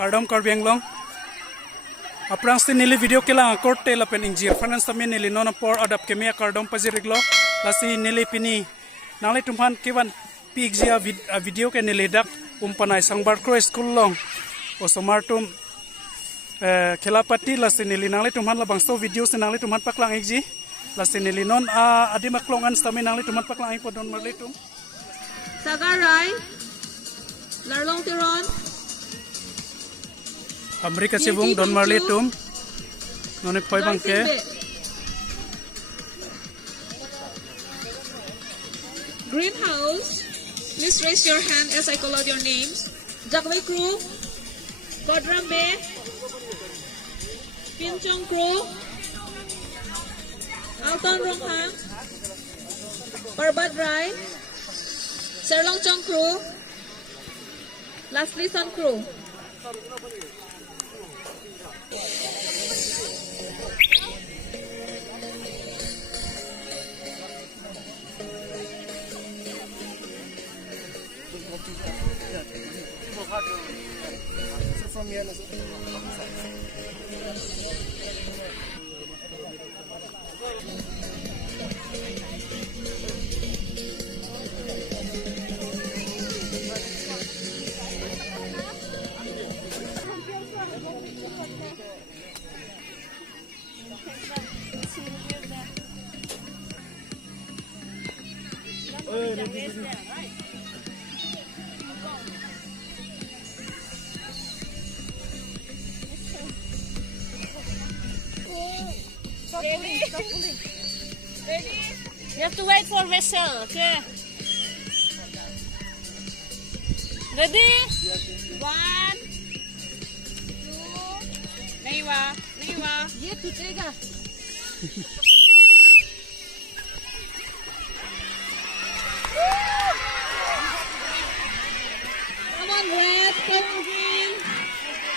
Kardom karbi Anglong. Aprang sin nili video kila korte la pen injir finance tamen nili nona por adap kemia kardom paziriglo lasi nili pini nali tumhan kevan PHAMRI video ke nili dak Umpanai sangbar kro school long osomartum kelapati lasi nili nali tumhan la bangsto video se nali tumhan paklang exi lasi nili non adi maklongan tamen nali tumhan paklang ipon don marlitum Sagaray Larlong Tiron PHAMRI kevung don marlitum noni poi bangke Greenhouse, please raise your hand as I call out your names. Jakway Crew, Kodrambe, Pinchong Crew, Alton Ronghang, Parbadray, Serlong Chong Crew, Lastly Son Crew. From here, Ready? Ready? You have to wait for vessel, okay? Ready? 1, 2, Naiwa. Yeah, to trigger. Come on, red, come on, green.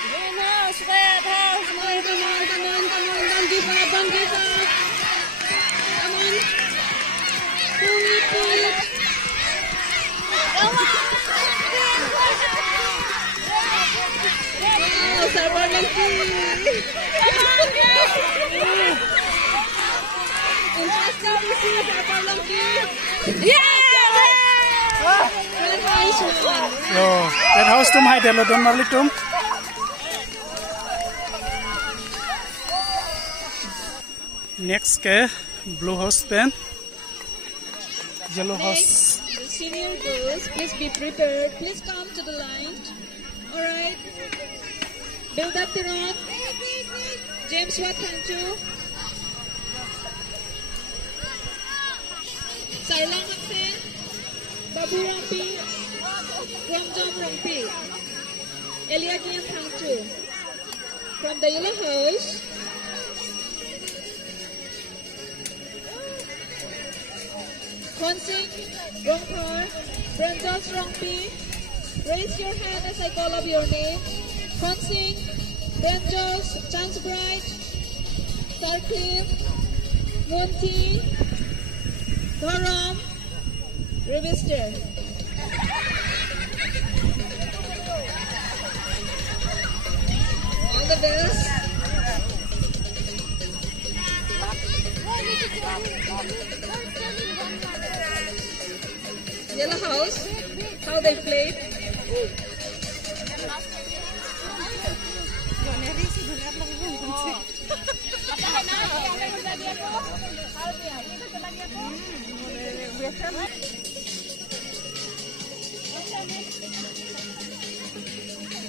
Greenhouse, red house. Come on, don't give up, don't give up. Come on. Pull it. Oh, sabar lagi. Interesting to see sabar lagi. Yeah! Red house one. yo red house tum hai delo don marlitum next ke blue house pen yellow house. The senior girls, please be prepared. Please come to the line. Alright. Build up the run. James Watt Hanchu. Sarlang Haksen. Babu Rampi. Ramjam Rampi. Eliakim Hanchu. From the yellow house. Konsing, Rongpar, Brandos Rongpi. Raise your hand as I call up your name. Konsing, Brandos, Chance Bright, Sarkif, Munti, Dharam, Revister. All the best. Yellow house, how they played.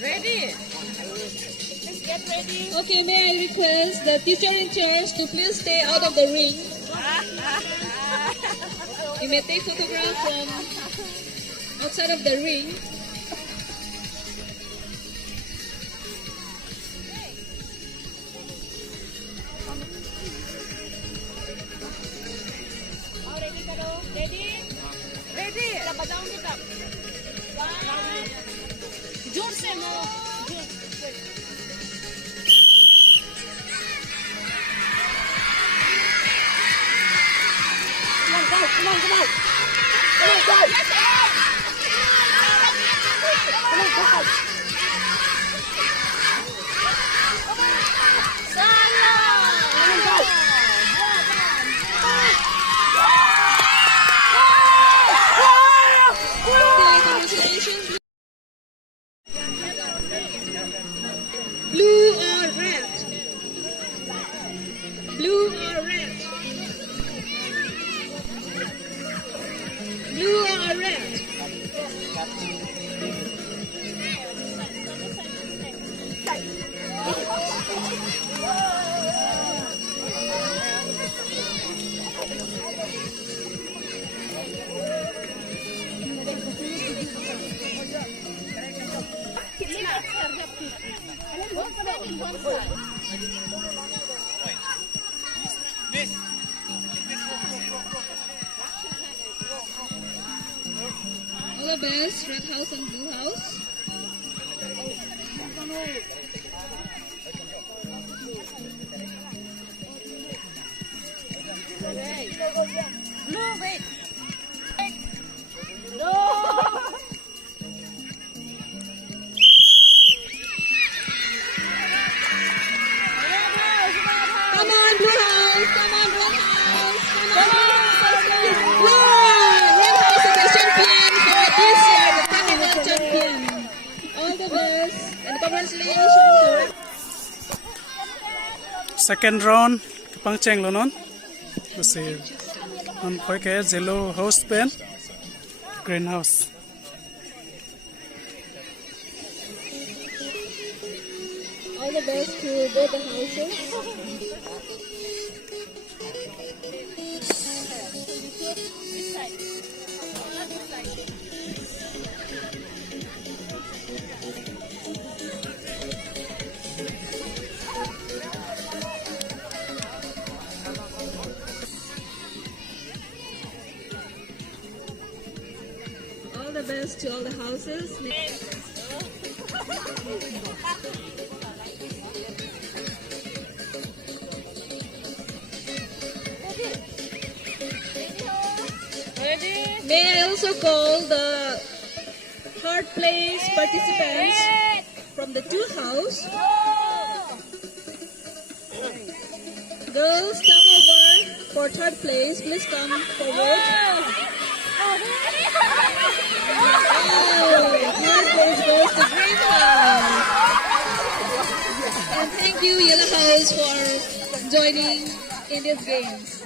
Ready? Let's get ready. Okay, may I request the teacher in charge to please stay out of the ring. You may take photograph from outside of the ring. Ready? Ready? Labadaw kita. जोर से no Come on, guys. Come on, guys. All the best, red house and blue house. Blue, wait. No. Come on, blue house. Come on, red house. Come on, blue house. Red house is the champion for this year, the carnival champion. All the best and congratulations. Second round kapang cheng lo non kasi on khoi ke zelo host pen greenhouse. All the best to both the houses. This side. Not this side. All the best to all the houses. Ready? May I also call the third place participants from the two house. Girls, come over for third place. Please come forward. Oh, third place goes to green house. And thank you, yellow house, for joining in these games.